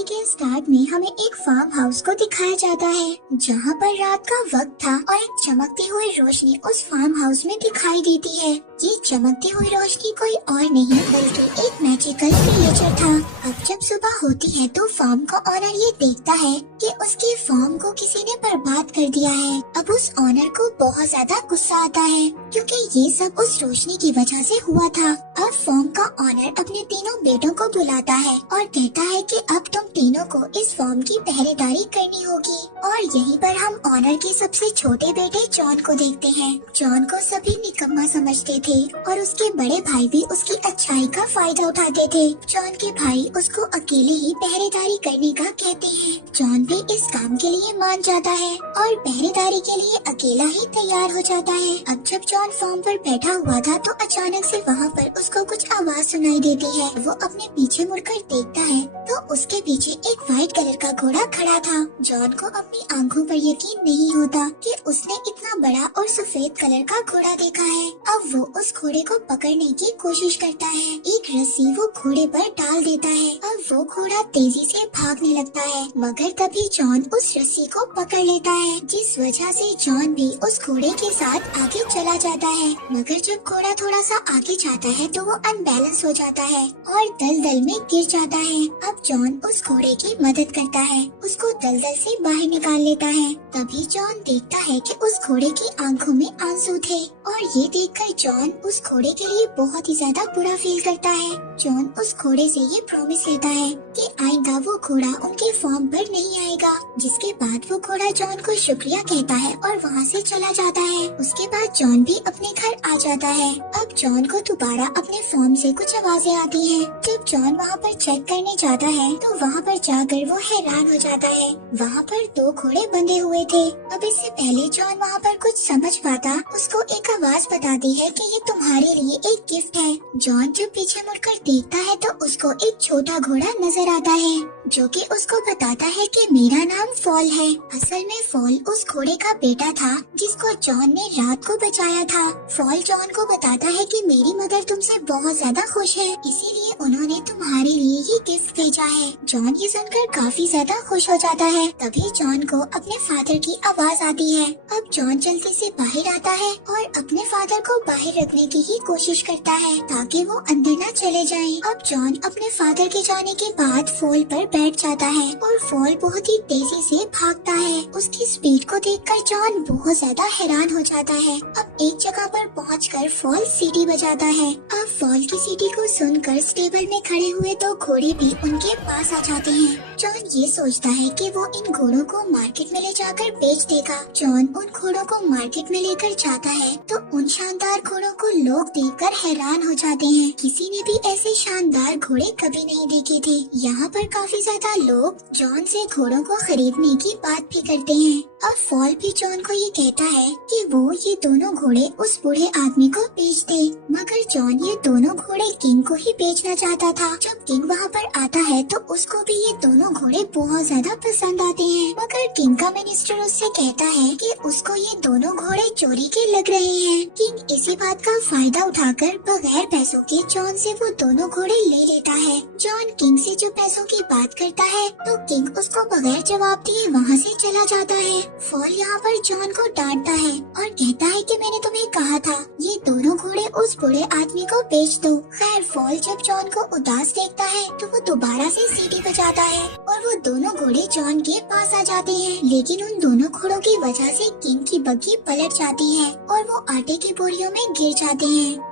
Story के start में हमें एक फार्म हाउस को दिखाया जाता है जहाँ पर रात का वक्त था और एक चमकती हुई रोशनी उस फार्म हाउस में दिखाई देती है। ये चमकती हुई रोशनी कोई और नहीं बल्कि एक मैजिकल क्रिएचर था। अब जब सुबह होती है तो फार्म का ऑनर ये देखता है कि उसकी फार्म को किसी ने बर्बाद कर दिया है। अब उस ऑनर को बहुत ज्यादा गुस्सा आता है क्योंकि ये सब उस रोशनी की वजह से हुआ था। अब फार्म का ऑनर अपने तीनों बेटों को बुलाता है और कहता है कि अब तुम तीनों को इस फार्म की पहरेदारी करनी होगी। और यहीं पर हम ऑनर के सबसे छोटे बेटे जॉन को देखते हैं। जॉन को सभी निकम्मा समझते थे और उसके बड़े भाई भी उसकी अच्छाई का फायदा उठाते थे। जॉन के भाई उसको अकेले ही पहरेदारी करने का कहते हैं। जॉन भी इस काम के लिए मान जाता है और पहरेदारी के लिए अकेला ही तैयार हो जाता है। अब जब जॉन फार्म पर बैठा हुआ था तो अचानक से वहाँ पर उसको कुछ आवाज सुनाई देती है। वो अपने पीछे मुड़कर देखता है तो उसके पीछे एक व्हाइट कलर का घोड़ा खड़ा था। जॉन को अपनी आंखों पर यकीन नहीं होता कि उसने इतना बड़ा और सफेद कलर का घोड़ा देखा है। अब वो उस घोड़े को पकड़ने की कोशिश करता है। एक रस्सी वो घोड़े पर डाल देता है। अब वो घोड़ा तेजी से भागने लगता है मगर तभी जॉन उस रस्सी को पकड़ लेता है जिस वजह से जॉन भी उस घोड़े के साथ आगे चला जाता है। मगर जब घोड़ा थोड़ा सा आगे जाता है तो वो अनबैलेंस हो जाता है और दलदल में गिर जाता है। अब जॉन उस घोड़े की मदद करता है, उसको दलदल से बाहर निकाल लेता है। तभी जॉन देखता है कि उस घोड़े की आंखों में आंसू थे और ये देखकर जॉन उस घोड़े के लिए बहुत ही ज्यादा बुरा फील करता है। जॉन उस घोड़े से ये प्रॉमिस लेता है कि आइंदा वो घोड़ा उनके फार्म पर नहीं आएगा। जिसके बाद वो घोड़ा जॉन को शुक्रिया कहता है और वहाँ से चला जाता है। उसके बाद जॉन भी अपने घर आ जाता है। अब जॉन को दोबारा अपने फार्म से कुछ आवाजें आती हैं। जब जॉन वहाँ पर चेक करने जाता है तो वहाँ पर जाकर वो हैरान हो जाता है। वहाँ पर दो घोड़े बंधे हुए थे। अब इससे पहले जॉन वहाँ पर कुछ समझ पाता उसको एक आवाज बताती है कि ये तुम्हारे लिए एक गिफ्ट है। जॉन जब पीछे मुड़कर देखता है तो उसको एक छोटा घोड़ा नजर आता है जो कि उसको बताता है कि मेरा नाम फॉल है। असल में फॉल उस घोड़े का बेटा था जिसको जॉन ने रात को बचाया था। फॉल जॉन को बताता है कि मेरी मदर तुमसे बहुत ज्यादा खुश है इसीलिए उन्होंने तुम्हारे लिए ये गिफ्ट भेजा है। जॉन ये सुनकर काफी ज्यादा खुश हो जाता है। तभी जॉन को अपने फादर की आवाज आती है। अब जॉन जल्दी से बाहर आता है और अपने फादर को बाहर रखने की ही कोशिश करता है ताकि वो अंदर न चले जाएं। अब जॉन अपने फादर के जाने के बाद फॉल पर बैठ जाता है और फॉल बहुत ही तेजी से भागता है। उसकी स्पीड को देखकर जॉन बहुत ज्यादा हैरान हो जाता है। अब एक जगह पर पहुंचकर फॉल सीटी बजाता है। अब फॉल की सीटी को सुनकर स्टेबल में खड़े हुए दो घोड़े भी उनके पास आ जाते हैं। जॉन ये सोचता है कि वो इन घोड़ों को मार्केट में ले जाकर बेच देगा। जॉन उन घोड़ों को मार्केट में लेकर जाता है तो उन शानदार घोड़ों को लोग देखकर हैरान हो जाते हैं। किसी ने भी ऐसे शानदार घोड़े कभी नहीं देखे थे। यहाँ पर काफी ज्यादा लोग जॉन से घोड़ों को खरीदने की बात भी करते हैं। अब फॉल भी जॉन को ये कहता है कि वो ये दोनों घोड़े उस बूढ़े आदमी को बेच दे। मगर जॉन ये दोनों घोड़े किंग को ही बेचना चाहता था। जब किंग वहाँ पर आता है तो उसको भी ये दोनों घोड़े बहुत ज्यादा पसंद आते हैं। मगर किंग का मिनिस्टर उससे कहता है कि उसको ये दोनों घोड़े चोरी के लग रहे हैं। किंग इसी बात का फायदा उठाकर बगैर पैसों के जॉन से वो दोनों घोड़े ले लेता है। जॉन किंग से जो पैसों की बात करता है तो किंग उसको बगैर जवाब दिए वहाँ से चला जाता है। फॉल यहाँ पर जॉन को डांटता है और कहता है कि मैंने तुम्हें कहा था ये दोनों घोड़े उस बूढ़े आदमी को बेच दो। खैर फॉल जब जॉन को उदास देखता है तो वो दोबारा से सीटी बजाता है और वो दोनों घोड़े जॉन के पास आ जाते हैं। लेकिन उन दोनों घोड़ों की वजह से किंग की बग्गी पलट जाती है और वो आटे की बोरियों में गिर जाते हैं।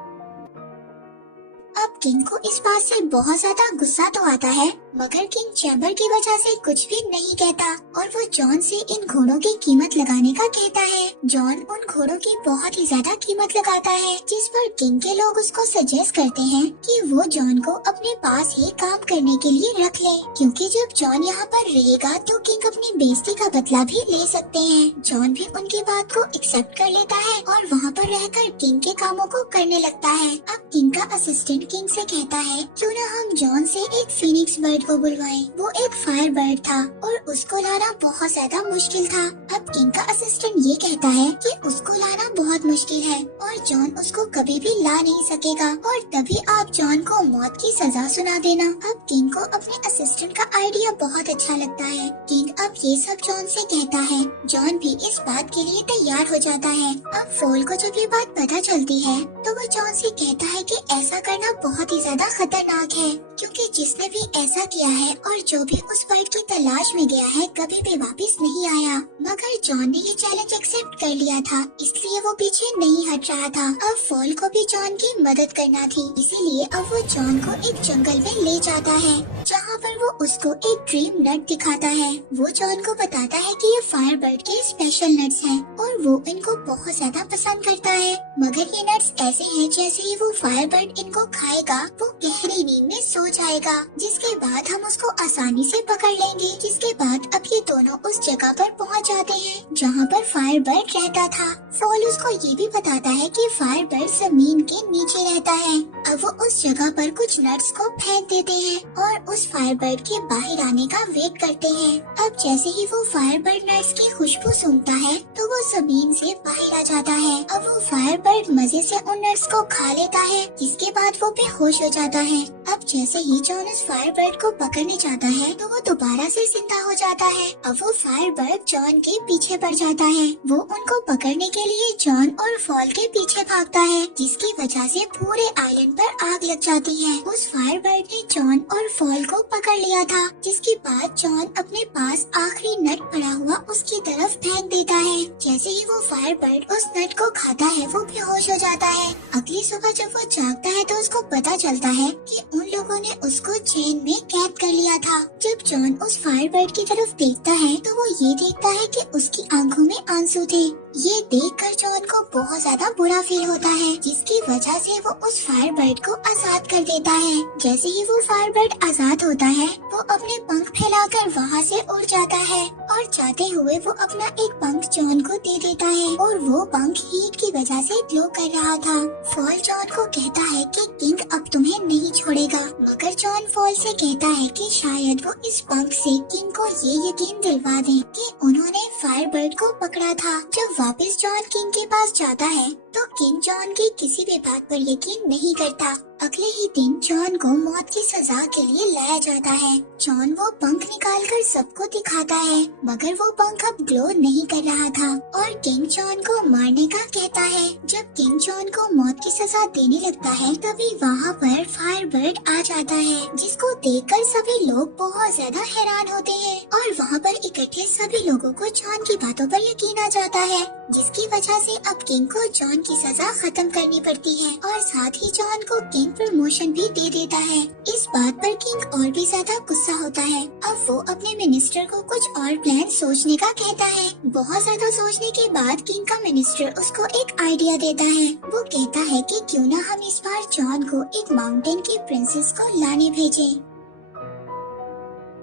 अब किंग को इस बात से बहुत ज्यादा गुस्सा तो आता है मगर किंग चैम्बर की वजह से कुछ भी नहीं कहता और वो जॉन से इन घोड़ों की कीमत लगाने का कहता है। जॉन उन घोड़ों की बहुत ही ज्यादा कीमत लगाता है जिस पर किंग के लोग उसको सजेस्ट करते हैं कि वो जॉन को अपने पास ही काम करने के लिए रख ले क्योंकि जब जॉन यहाँ पर रहेगा तो किंग अपनी बेइज्जती का बदला भी ले सकते हैं। जॉन भी उनकी बात को एक्सेप्ट कर लेता है और वहाँ पर रहकर किंग के कामों को करने लगता है। अब किंग का असिस्टेंट किंग से कहता है क्यों न हम जॉन से एक फिनिक्स बर्ड को बुलवाएं। वो एक फायर बर्ड था और उसको लाना बहुत ज्यादा मुश्किल था। अब किंग का असिस्टेंट ये कहता है कि उसको लाना बहुत मुश्किल है और जॉन उसको कभी भी ला नहीं सकेगा और तभी आप जॉन को मौत की सजा सुना देना। अब किंग को अपने असिस्टेंट का आइडिया बहुत अच्छा लगता है। किंग अब ये सब जॉन से कहता है। जॉन भी इस बात के लिए तैयार हो जाता है। अब फॉल को जब ये बात पता चलती है तो वो जॉन से कहता है कि ऐसा करना बहुत ही ज्यादा खतरनाक है, क्योंकि जिसने भी ऐसा किया है और जो भी उस बर्ड की तलाश में गया है कभी भी वापस नहीं आया। मगर जॉन ने ये चैलेंज एक्सेप्ट कर लिया था, इसलिए वो पीछे नहीं हट रहा था। अब फॉल को भी जॉन की मदद करना थी, इसीलिए अब वो जॉन को एक जंगल में ले जाता है, जहाँ पर वो उसको एक ड्रीम नट दिखाता है। वो जॉन को बताता है कि ये फायर बर्ड के स्पेशल नट्स हैं और वो इनको बहुत ज्यादा पसंद करता है। मगर ये नट्स ऐसे हैं जैसे ही वो फायर बर्ड इनको खाएगा वो गहरी नींद में सो जाएगा, जिसके बाद हम उसको आसानी से पकड़ लेंगे। जिसके बाद अब ये दोनों उस जगह पर पहुंच जाते हैं जहाँ पर फायर बर्ड रहता था। फॉल उसको ये भी बताता है कि फायर बर्ड जमीन के नीचे रहता है। अब वो उस जगह पर कुछ नट्स को फेंक देते हैं और उस फायर बर्ड के बाहर आने का वेट करते हैं। अब जैसे ही वो फायर बर्ड नट्स की खुशबू सूंघता है तो वो जमीन से बाहर आ जाता है। अब वो फायर बर्ड मजे से उन नट्स को खा लेता है, जिसके बाद वो बेहोश हो जाता है। अब जैसे ही जॉन उस फायर बर्ड को पकड़ने जाता है तो वो दोबारा से जिंदा हो जाता है। अब वो फायर बर्ड जॉन के पीछे पड़ जाता है। वो उनको पकड़ने के लिए जॉन और फॉल के पीछे भागता है, जिसकी वजह से पूरे आइलैंड पर आग लग जाती है। उस फायर बर्ड ने जॉन और फॉल को पकड़ लिया था, जिसके बाद जॉन अपने पास आखिरी नट पड़ा हुआ उसकी तरफ फेंक देता है। जैसे ही वो फायर बर्ड उस नट को खाता है वो बेहोश हो जाता है। अगली सुबह जब वो जागता है तो उसको पता चलता है कि उन लोगों ने उसको चेन में कैद कर लिया था। जब जॉन उस फायर बर्ड की तरफ देखता है तो वो ये देखता है कि उसकी आंखों में आंसू थे। ये देखकर जॉन को बहुत ज्यादा बुरा फील होता है, जिसकी वजह से वो उस फायर बर्ड को आजाद कर देता है। जैसे ही वो फायर बर्ड आजाद होता है वो अपने पंख फैलाकर वहाँ से उड़ जाता है और जाते हुए वो अपना एक पंख जॉन को दे देता है और वो पंख हीट की वजह से ग्लो कर रहा था। फॉल जॉन को कहता है कि किंग अब तुम्हें नहीं छोड़ेगा, मगर जॉन फॉल से कहता है कि शायद वो इस पंख से किंग को ये यकीन दिलवा दे कि उन्होंने फायर बर्ड को पकड़ा था। जब वापस जॉन किंग के पास जाता है तो किंग जॉन की किसी भी बात पर यकीन नहीं करता। अगले ही दिन जॉन को मौत की सजा के लिए लाया जाता है। जॉन वो पंख निकालकर सबको दिखाता है, मगर वो पंख अब ग्लो नहीं कर रहा था और किंग जॉन को मारने का कहता है। जब किंग जॉन को मौत की सजा देने लगता है तभी वहाँ पर फायर बर्ड आ जाता है, जिसको देखकर सभी लोग बहुत ज्यादा हैरान होते हैं और वहाँ पर इकट्ठे सभी लोगों को जॉन की बातों पर यकीन आ जाता है, जिसकी वजह से अब किंग को जॉन की सजा खत्म करनी पड़ती है और साथ ही जॉन को किंग प्रमोशन भी दे देता है। इस बात पर किंग और भी ज्यादा गुस्सा होता है। अब वो अपने मिनिस्टर को कुछ और प्लान सोचने का कहता है। बहुत ज्यादा सोचने के बाद किंग का मिनिस्टर उसको एक आइडिया देता है। वो कहता है कि क्यों ना हम इस बार जॉन को एक माउंटेन की प्रिंसेस को लाने भेजें।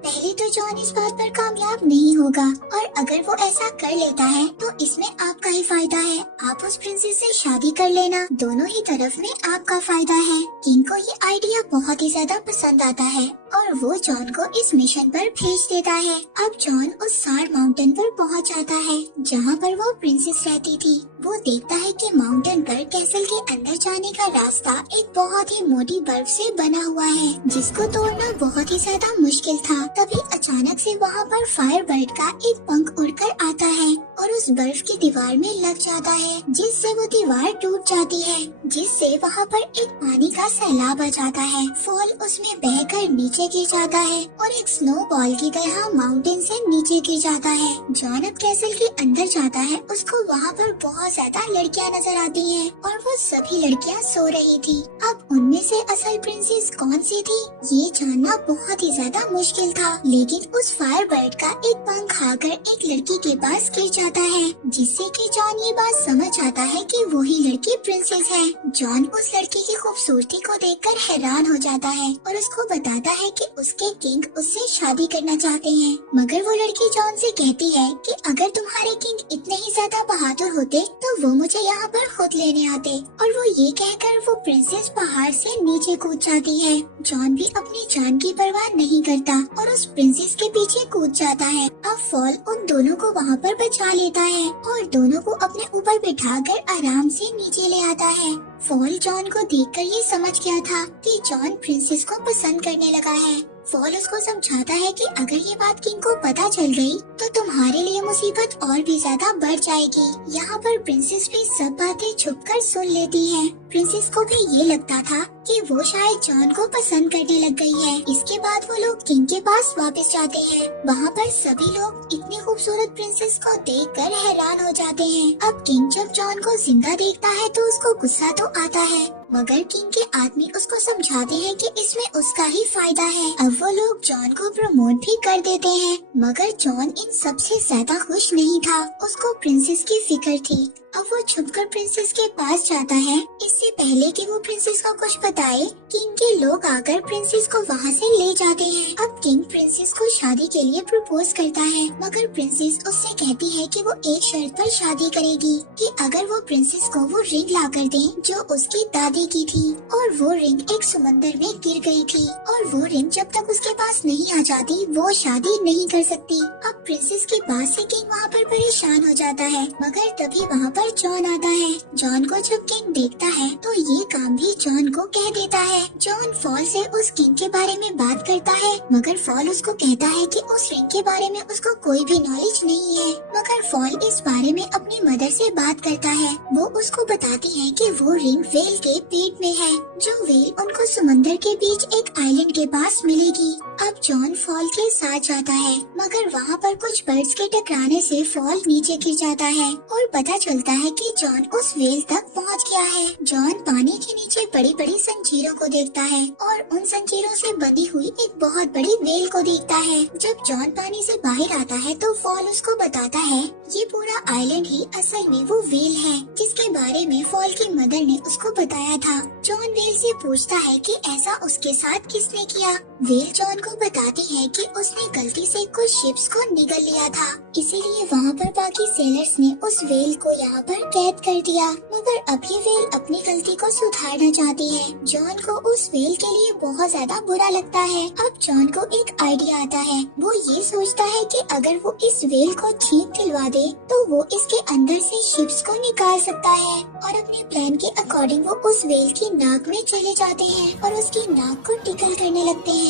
पहले तो जॉन इस बात पर कामयाब नहीं होगा और अगर वो ऐसा कर लेता है तो इसमें आपका ही फायदा है। आप उस प्रिंसेस से शादी कर लेना, दोनों ही तरफ में आपका फायदा है। किंग को ये आइडिया बहुत ही ज्यादा पसंद आता है और वो जॉन को इस मिशन पर भेज देता है। अब जॉन उस सार माउंटेन पर पहुंच जाता है जहां पर वो प्रिंसेस रहती थी। वो देखता है कि माउंटेन पर कैसल के अंदर जाने का रास्ता एक बहुत ही मोटी बर्फ से बना हुआ है, जिसको तोड़ना बहुत ही ज्यादा मुश्किल था। तभी अचानक से वहाँ पर फायर बर्ड का एक पंख उड़कर आता है और उस बर्फ की दीवार में लग जाता है, जिससे वो दीवार टूट जाती है, जिससे वहाँ पर एक पानी का सैलाब आ जाता है। फॉल उसमें बहकर नीचे गिर जाता है और एक स्नो बॉल की तरह माउंटेन से नीचे गिर जाता है। जॉन अब कैसल के अंदर जाता है। उसको वहाँ पर बहुत ज्यादा लड़कियाँ नजर आती हैं और वो सभी लड़कियाँ सो रही थी। अब उनमें से असल प्रिंसेस कौन सी थी ये जानना बहुत ही ज्यादा मुश्किल था, लेकिन उस फायर बर्ड का एक पंख खाकर एक लड़की के पास गिर जाता है, जिससे कि जॉन ये बात समझ आता है कि वही लड़की प्रिंसेस है। जॉन उस लड़की की खूबसूरती को देखकर हैरान हो जाता है और उसको बताता है कि उसके किंग उससे शादी करना चाहते हैं। मगर वो लड़की जॉन से कहती है कि अगर तुम्हारे किंग इतने ही ज्यादा बहादुर होते तो वो मुझे यहाँ पर खुद लेने आते, और वो ये कहकर वो प्रिंसेस पहाड़ से नीचे कूद जाती है। जॉन भी अपनी जान की परवाह नहीं करता और उस प्रिंसेस के पीछे कूद जाता है। अब फॉल उन दोनों को वहाँ पर बचा लेता है और दोनों को अपने ऊपर बिठाकर आराम से नीचे ले आता है। फॉल जॉन को देखकर ये समझ गया था कि जॉन प्रिंसेस को पसंद करने लगा है। फॉल उसको समझाता है कि अगर ये बात किंग को पता चल गई तो तुम्हारे लिए मुसीबत और भी ज्यादा बढ़ जाएगी। यहाँ पर प्रिंसेस भी सब बातें छुपकर सुन लेती है। प्रिंसेस को भी ये लगता था कि वो शायद जॉन को पसंद करने लग गई है। इसके बाद वो लोग किंग के पास वापस जाते हैं। वहाँ पर सभी लोग इतनी खूबसूरत प्रिंसेस को देखकर हैरान हो जाते हैं। अब किंग जब जॉन को जिंदा देखता है तो उसको गुस्सा तो आता है, मगर किंग के आदमी उसको समझाते हैं कि इसमें उसका ही फायदा है। अब वो लोग जॉन को प्रमोट भी कर देते हैं, मगर जॉन इन सबसे ज्यादा खुश नहीं था। उसको प्रिंसेस की फिक्र थी। अब वो छुपकर प्रिंसेस के पास जाता है। इससे पहले कि वो प्रिंसेस को कुछ बताए, किंग के लोग आकर प्रिंसेस को वहाँ से ले जाते हैं। अब किंग प्रिंसेस को शादी के लिए प्रपोज करता है, मगर प्रिंसेस उससे कहती है कि वो एक शर्त पर शादी करेगी कि अगर वो प्रिंसेस को वो रिंग ला कर दे जो उसकी दादी की थी। और वो रिंग एक समंदर में गिर गई थी और वो रिंग जब तक उसके पास नहीं आ जाती वो शादी नहीं कर सकती। अब प्रिंसेस की बात से किंग वहाँ पर परेशान हो जाता है, मगर तभी वहाँ पर जॉन आता है। जॉन को जब किंग देखता है तो ये काम भी जॉन को कह देता है। जॉन फॉल से उस किंग के बारे में बात करता है, मगर फॉल उसको कहता है कि उस रिंग के बारे में उसको कोई भी नॉलेज नहीं है। मगर फॉल इस बारे में अपनी मदर से बात करता है। वो उसको बताती है कि वो रिंग वेल के पेट में है, जो वेल उनको समंदर के बीच एक आइलैंड के पास मिलेगी। अब जॉन फॉल के साथ जाता है, मगर वहाँ पर कुछ बर्ड्स के टकराने से फॉल नीचे गिर जाता है और पता चलता है कि जॉन उस वेल तक पहुँच गया है। जॉन पानी के नीचे बड़ी बड़ी जंजीरों को देखता है और उन जंजीरों से बंधी हुई एक बहुत बड़ी वेल को देखता है। जब जॉन पानी से बाहर आता है तो फॉल उसको बताता है ये पूरा आइलैंड ही असल में वो वेल है जिसके बारे में फॉल की मदर ने उसको बताया था। जॉन वेल से पूछता है कि ऐसा उसके साथ किसने किया। वेल जॉन को बताती है कि उसने गलती से कुछ शिप्स को निगल लिया था, इसीलिए वहाँ पर बाकी सेलर्स ने उस वेल को यहाँ पर कैद कर दिया। मगर अब ये वेल अपनी गलती को सुधारना चाहती है। जॉन को उस वेल के लिए बहुत ज्यादा बुरा लगता है। अब जॉन को एक आइडिया आता है। वो ये सोचता है कि अगर वो इस वेल को ठीक दिलवा दे तो वो इसके अंदर से शिप्स को निकाल सकता है। और अपने प्लान के अकॉर्डिंग वो उस वेल की नाक में चले जाते हैं और उसकी नाक को टिकल करने लगते हैं।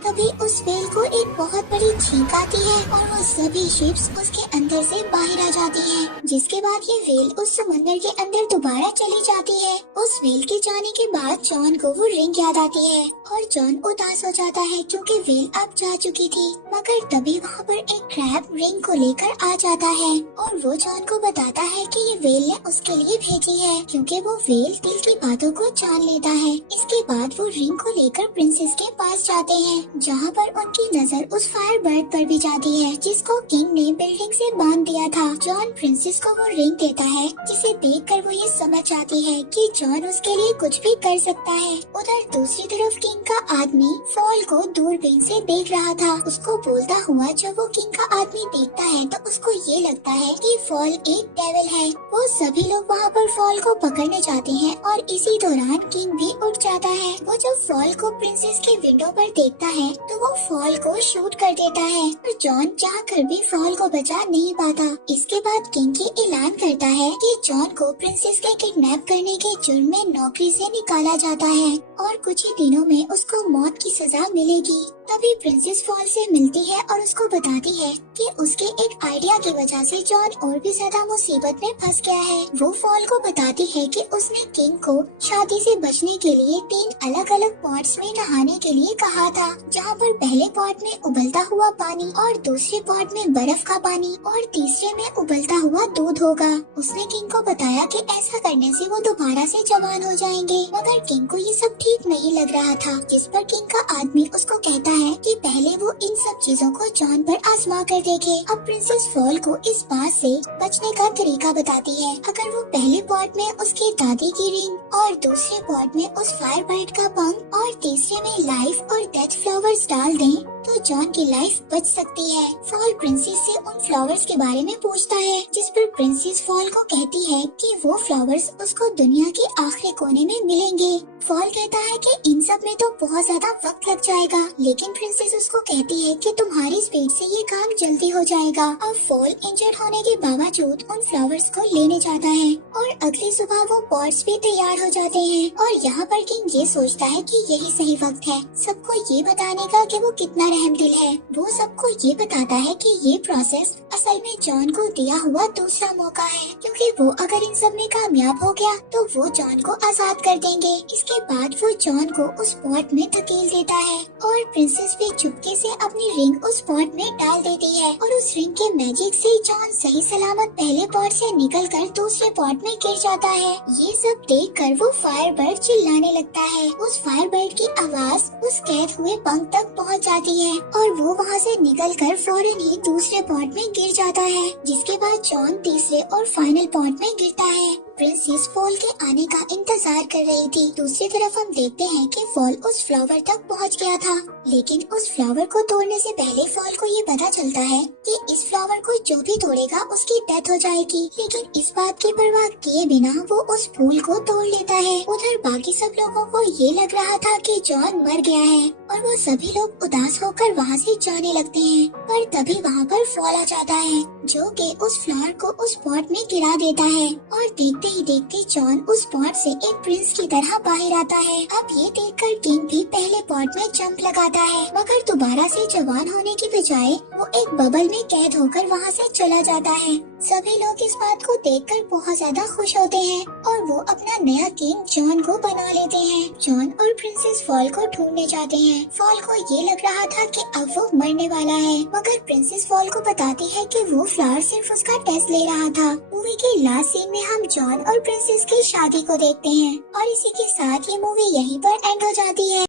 तभी उस वेल को एक बहुत बड़ी छींक आती है और वो सभी शिप्स उसके अंदर से बाहर आ जाती हैं। जिसके बाद ये वेल उस समंदर के अंदर दोबारा चली जाती है। उस वेल के जाने के बाद जॉन को वो रिंग याद आती है और जॉन उदास हो जाता है क्योंकि वेल अब जा चुकी थी। मगर तभी वहाँ पर एक क्रैब रिंग को लेकर आ जाता है और वो जॉन को बताता है कि ये वेल ने उसके लिए भेजी है क्योंकि वो वेल दिल की बातों को जान लेता है। इसके बाद वो रिंग को लेकर प्रिंसेस के पास जाते हैं, जहाँ पर उनकी नजर उस फायर बर्ड पर भी जाती है जिसको किंग ने बिल्डिंग से बांध दिया था। जॉन प्रिंसेस को वो रिंग देता है जिसे देखकर वो ये समझ जाती है कि जॉन उसके लिए कुछ भी कर सकता है। उधर दूसरी तरफ किंग का आदमी फॉल को दूरबीन से देख रहा था। उसको बोलता हुआ जब वो किंग का आदमी देखता है तो उसको ये लगता है कि फॉल एक डेविल है। वो सभी लोग वहाँ पर फॉल को पकड़ने जाते हैं और इसी दौरान किंग भी उठ जाता है। वो जब फॉल को प्रिंसेस के विंडो पर देखता है तो वो फॉल को शूट कर देता है और जॉन चाहकर भी फॉल को बचा नहीं पाता। इसके बाद किंग ऐलान करता है कि जॉन को प्रिंसेस के किडनैप करने के जुर्म में नौकरी से निकाला जाता है और कुछ ही दिनों में उसको मौत की सजा मिलेगी। तभी प्रिंसेस फॉल से मिलती है और उसको बताती है कि उसके एक आइडिया की वजह से जॉन और भी ज्यादा मुसीबत में फंस गया है। वो फॉल को बताती है कि उसने किंग को शादी से बचने के लिए 3 अलग अलग पॉट्स में नहाने के लिए कहा था, जहाँ पर पहले पॉट में उबलता हुआ पानी और दूसरे पॉट में बर्फ का पानी और तीसरे में उबलता हुआ दूध होगा। उसने किंग को बताया कि ऐसा करने से वो दोबारा से जवान हो जाएंगे, मगर किंग को ये सब ठीक नहीं लग रहा था। जिस पर किंग का आदमी उसको कहता है कि पहले वो इन सब चीजों को जॉन पर आजमा कर देखे। अब प्रिंसेस फॉल को इस बात से बचने का तरीका बताती है। अगर वो पहले पॉट में उसकी दादी की रिंग और दूसरे पॉट में उस फायर बर्ड का पंख और तीसरे में लाइफ और डेथ फ्लावर्स डाल दें तो तो जॉन की लाइफ बच सकती है। फॉल प्रिंसेस से उन फ्लावर्स के बारे में पूछता है, जिस पर प्रिंसेस फॉल को कहती है कि वो फ्लावर्स उसको दुनिया के आखिरी कोने में मिलेंगे। फॉल कहता है कि इन सब में तो बहुत ज्यादा वक्त लग जाएगा, लेकिन प्रिंसेस उसको कहती है कि तुम्हारी स्पीड से ये काम जल्दी हो जाएगा। अब फॉल इंजर्ड होने के बावजूद उन फ्लावर्स को लेने जाता है और अगली सुबह वो पॉट्स भी तैयार हो जाते हैं। और यहाँ पर किंग ये सोचता है कि यही सही वक्त है सबको ये बताने का कि वो कितना रहमदिल है। वो सबको ये बताता है कि ये प्रोसेस असल में जॉन को दिया हुआ दूसरा मौका है, क्योंकि वो अगर इन सब में कामयाब हो गया तो वो जॉन को आजाद कर देंगे। इसके बाद वो जॉन को उस पॉट में धकेल देता है और प्रिंसेस भी चुपके से अपनी रिंग उस पॉट में डाल देती है और उस रिंग के मैजिक से जॉन सही सलामत पहले पॉट से निकलकर दूसरे पॉट में गिर जाता है। ये सब देखकर वो फायरबर्ड चिल्लाने लगता है। उस फायरबर्ड की आवाज उस कैद हुए पंख तक पहुंच जाती है और वो वहां से निकलकर फौरन ही दूसरे पॉट में गिर जाता है, जिसके बाद जॉन तीसरे और फाइनल पॉट में गिरता है। प्रिंसेस फॉल के आने का इंतजार कर रही थी। दूसरी तरफ हम देखते हैं कि फॉल उस फ्लावर तक पहुंच गया था, लेकिन उस फ्लावर को तोड़ने से पहले फॉल को ये पता चलता है कि इस फ्लावर को जो भी तोड़ेगा उसकी डेथ हो जाएगी। लेकिन इस बात की परवाह किए बिना वो उस फूल को तोड़ लेता है। उधर बाकी सब लोगों को ये लग रहा था कि जॉन मर गया है और वो सभी लोग उदास होकर वहाँ से जाने लगते हैं, पर तभी वहाँ पर फॉल आ जाता है जो कि उस फ्लावर को उस पॉट में गिरा देता है और देखते ही देखते जॉन उस पॉट से एक प्रिंस की तरह बाहर आता है। अब ये देखकर किंग भी पहले पॉट में जंप लगाता है, मगर दोबारा से जवान होने की बजाय वो एक बबल में कैद होकर वहाँ से चला जाता है। सभी लोग इस बात को देखकर बहुत ज्यादा खुश होते हैं और वो अपना नया किंग जॉन को बना लेते हैं। जॉन और प्रिंसेस फॉल को ढूंढने जाते हैं। फॉल को ये लग रहा था कि अब वो मरने वाला है, मगर प्रिंसेस फॉल को बताती है कि वो फ्लावर सिर्फ उसका टेस्ट ले रहा था। मूवी के लास्ट सीन में हम जॉन और प्रिंसेस की शादी को देखते हैं और इसी के साथ ये मूवी यहीं पर एंड हो जाती है।